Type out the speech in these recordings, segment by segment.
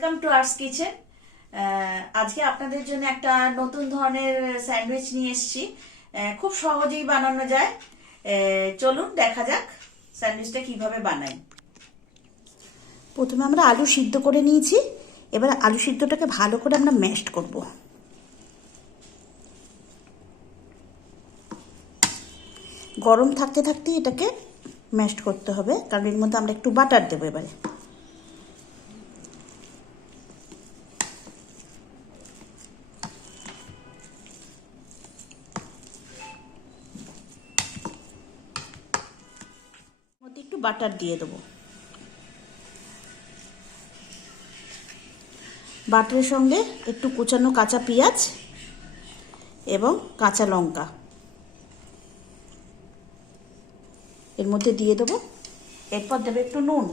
Welcome to arts kitchen আজকে আপনাদের জন্য একটা নতুন ধরনের স্যান্ডউইচ নিয়ে এসেছি। খুব সহজেই বানানো যায়। চলুন দেখা যাক স্যান্ডউইচটা কীভাবে বানাই। প্রথমে আমরা আলু সিদ্ধ করে নিয়েছি। এবার আলু সিদ্ধটাকে ভালো করে আমরা ম্যাশড করব। গরম থাকতে থাকতে এটাকে ম্যাশড করতে হবে। কারণ এর মধ্যে আমরা একটু বাটার দেবো এবারে। বাটার দিয়ে দেবো। বাটারের সঙ্গে একটু কুচানো কাঁচা পেঁয়াজ এবং কাঁচা লঙ্কা। এর মধ্যে দিয়ে দেবো। এরপর দেবে একটু নুন।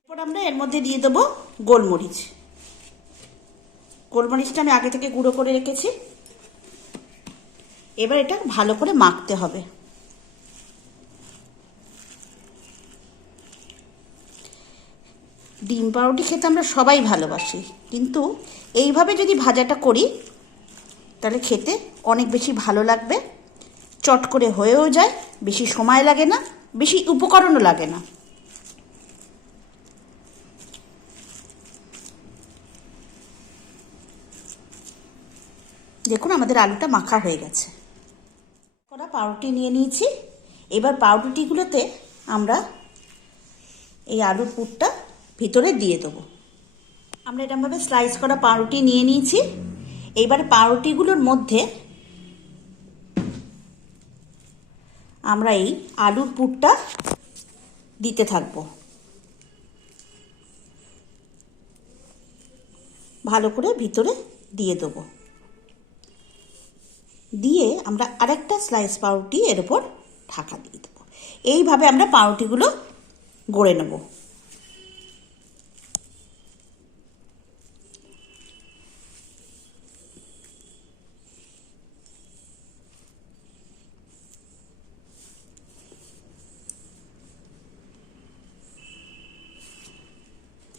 এরপর আমরা এর মধ্যে দিয়ে দেবো গোলমরিচ। গোলমরিচটা আমি আগে থেকে গুঁড়ো করে রেখেছি। এবার এটা ভালো করে মাখতে হবে। ডিম পাউরুটি খেতে আমরা সবাই ভালোবাসি, কিন্তু এইভাবে যদি ভাজাটা করি, তাহলে খেতে অনেক বেশি ভালো লাগবে। চট করে হয়েও যায়, বেশি সময় লাগে না, বেশি উপকরণও লাগে না। দেখুন, আমাদের আলুটা মাখা হয়ে গেছে। করা পাউরুটি নিয়ে নিয়েছি। এবার পাউরুটিগুলোতে আমরা এই আলুর পুরটা ভিতরে দিয়ে দেবো। আমরা এরকমভাবে স্লাইস করা পাউরুটি নিয়ে নিয়েছি। এইবার পাউরুটিগুলোর মধ্যে আমরা এই আলুর পুরটা দিতে থাকব। ভালো করে ভিতরে দিয়ে দেবো। দিয়ে আমরা আরেকটা স্লাইস পাউরুটি এর উপর ঢাকা দিয়ে দেবো। এইভাবে আমরা পাউরুটিগুলো গড়ে নেব।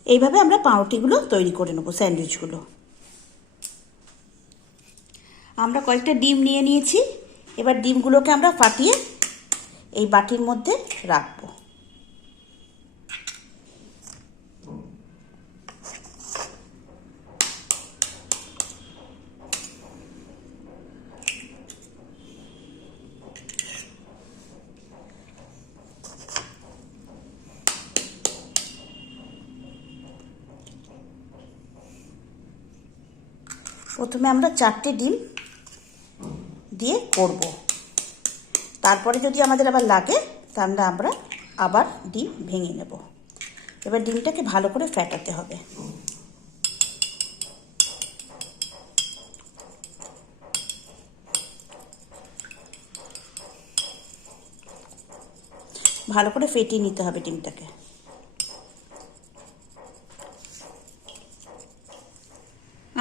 এইভাবে আমরা পাউরুটিগুলো তৈরি করে নেব, স্যান্ডউইচগুলো। আমরা কয়েকটা ডিম নিয়ে নিয়েছি। এবার ডিমগুলোকে আমরা ফাটিয়ে এই বাটির মধ্যে রাখব। প্রথমে আমরা চারটে ডিম দিয়ে করব। তারপরে যদি আমাদের আবার লাগে, তাহলে আমরা আবার ডিম ভেঙে নেব। এবার ডিমটাকে ভালো করে ফ্যাটাতে হবে। ভালো করে ফেটিয়ে নিতে হবে ডিমটাকে।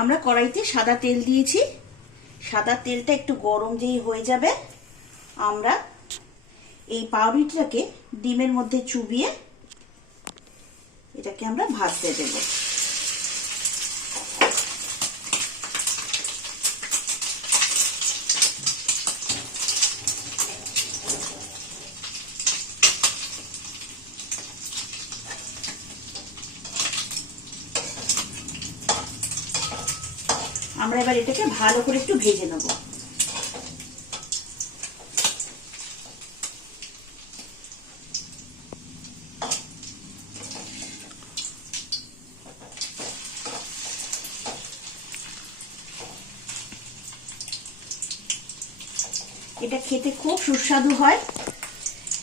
আমরা কড়াইতে সাদা তেল দিয়েছি। সাদা তেলটা একটু গরম যেই হয়ে যাবে, আমরা এই পাউরুটিটাকে ডিমের মধ্যে চুবিয়ে এটাকে আমরা ভাজতে দেব। আমরা এবার এটাকে ভালো করে একটু ভেজে নেব। এটা খেতে খুব সুস্বাদু হয়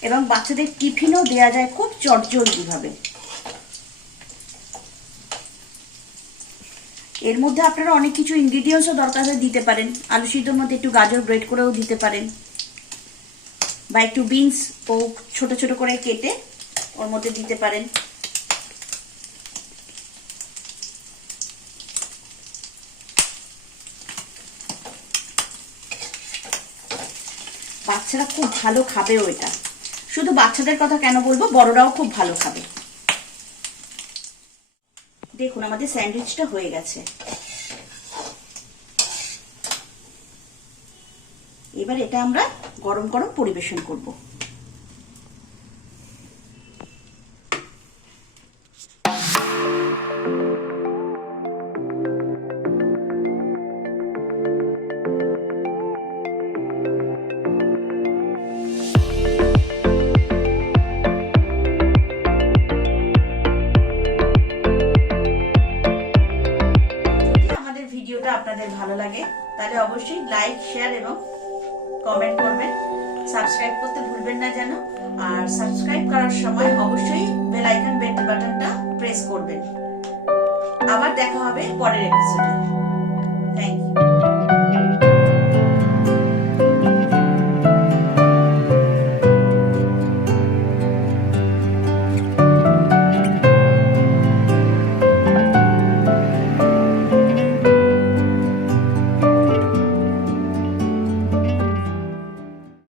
এবং বাচ্চাদের টিফিনও দেওয়া যায় খুব চটজলদিভাবে এর মধ্যে আপনারা অনেক কিছু ইনগ্রিডিয়েন্টসও দরকার হলে দিতে পারেন। আলু সিদ্ধর মধ্যে একটু গাজর গ্রেট করেও দিতে পারেন। বা একটু বিনস ও ছোট ছোট করে কেটে ওর মধ্যে দিতে পারেন। বাচ্চারা খুব ভালো খাবে এটা শুধু বাচ্চাদের কথা কেন বলব? বড়রাও খুব ভালো খাবে। দেখুন আমাদের স্যান্ডউইচটা হয়ে গেছে। এবার এটা আমরা গরম গরম পরিবেশন করব। ভিডিওটা আপনাদের ভালো লাগে, তাহলে অবশ্যই লাইক শেয়ার এবং কমেন্ট করবেন। সাবস্ক্রাইব করতে ভুলবেন না যেন, আর সাবস্ক্রাইব করার সময় অবশ্যই বেল আইকন বেল বাটনটা প্রেস করবেন। আবার দেখা হবে পরের এপিসোডে